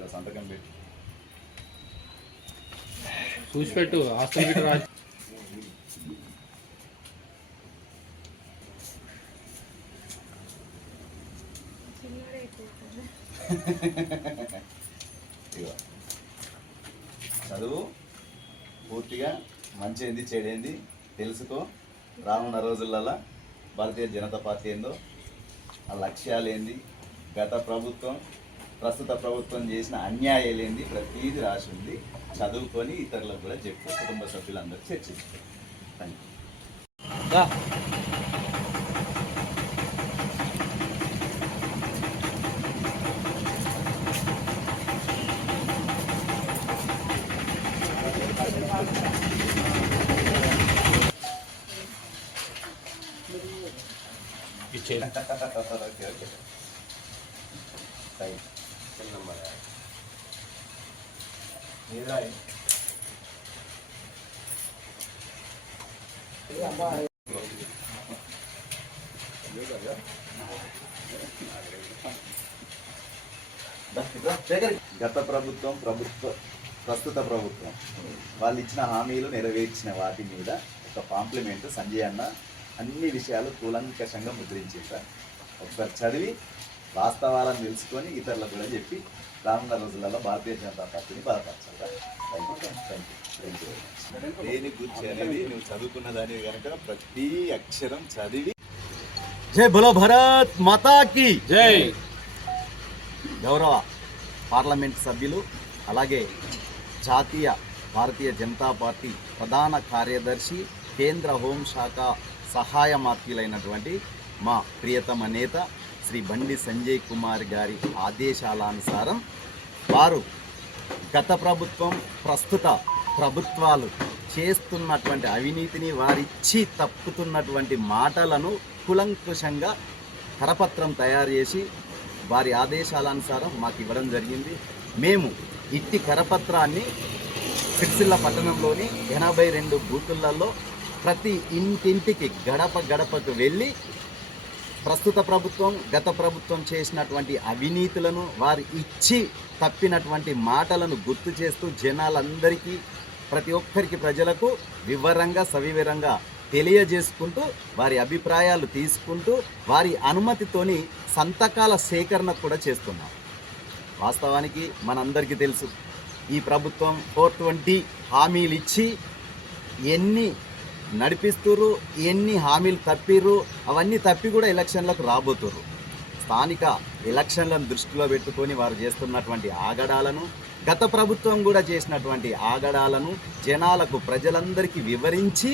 ఇలా సంతకం పెట్టి. చూసి పెట్టు హాస్టల్ చదువు పూర్తిగా మంచి ఏంది చెడేంది తెలుసుకో. రానున్న రోజులలో భారతీయ జనతా పార్టీ ఏందో ఆ లక్ష్యాలు ఏంది గత ప్రభుత్వం ప్రస్తుత ప్రభుత్వం చేసిన అన్యాయాలు ఏంది? ప్రతీది రాసి ఉంది. చదువుకొని ఇతరులకు కూడా చెప్పు కుటుంబ సభ్యులందరూ చర్చించుకో థ్యాంక్ యూ రా. ఇచ్చేయి. Okay okay. థ్యాంక్ గత ప్రభుత్వం ప్రభుత్వ ప్రస్తుత ప్రభుత్వం. వాళ్ళు ఇచ్చిన హామీలు నెరవేర్చిన వాటి మీద ఒక కాంప్లిమెంట్ సంజయ్ అన్న అన్ని విషయాలు కూలంకషంగా ముద్రించారు ఒకసారి చదివి వాస్తవాలను తెలుసుకొని ఇతరులకు కూడా చెప్పి రానున్న రోజులలో భారతీయ జనతా పార్టీని బలపరచాలి. దేని గురించి అనేది నువ్వు చదువుకున్న దాని కనుక ప్రతి అక్షరం చదివి జై బలో భరత్ మాతాకి జై. గౌరవ పార్లమెంట్ సభ్యులు అలాగే జాతీయ భారతీయ జనతా పార్టీ ప్రధాన కార్యదర్శి కేంద్ర హోంశాఖ సహాయ మాత్యులైనటువంటి మా ప్రియతమ నేత శ్రీ బండి సంజయ్ కుమార్ గారి ఆదేశాలానుసారం వారు గత ప్రభుత్వం ప్రస్తుత ప్రభుత్వాలు చేస్తున్నటువంటి అవినీతిని వారిచ్చి తప్పుతున్నటువంటి మాటలను కులంకుశంగా కరపత్రం తయారు చేసి వారి ఆదేశాలనుసారం మాకు ఇవ్వడం జరిగింది. మేము ఇట్టి కరపత్రాన్ని సిరిసిల్ల పట్టణంలోని ఎనభై రెండు బూతులలో ప్రతి ఇంటింటికి గడప గడపకు వెళ్ళి ప్రస్తుత ప్రభుత్వం గత ప్రభుత్వం చేసినటువంటి అవినీతులను వారు ఇచ్చి తప్పినటువంటి మాటలను గుర్తు చేస్తూ జనాలందరికీ ప్రతి ఒక్కరికి ప్రజలకు వివరంగా సవివరంగా తెలియజేసుకుంటూ వారి అభిప్రాయాలు తీసుకుంటూ వారి అనుమతితోని సంతకాల సేకరణ కూడా చేస్తున్నాం. వాస్తవానికి మనందరికీ తెలుసు ఈ ప్రభుత్వం ఫోర్ ట్వంటీ హామీలు ఇచ్చి ఎన్ని నడిపిస్తుర్రు ఎన్ని హామీలు తప్పిర్రు అవన్నీ తప్పి కూడా ఎలక్షన్లకు రాబోతుర్రు. స్థానిక ఎలక్షన్లను దృష్టిలో పెట్టుకొని వారు చేస్తున్నటువంటి ఆగడాలను గత ప్రభుత్వం కూడా చేసినటువంటి ఆగడాలను జనాలకు ప్రజలందరికీ వివరించి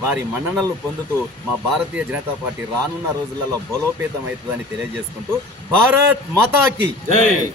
వారి మన్ననలు పొందుతూ మా భారతీయ జనతా పార్టీ రానున్న రోజులలో బలోపేతం అవుతుందని తెలియజేసుకుంటూ భారత్ మతాకి! జై!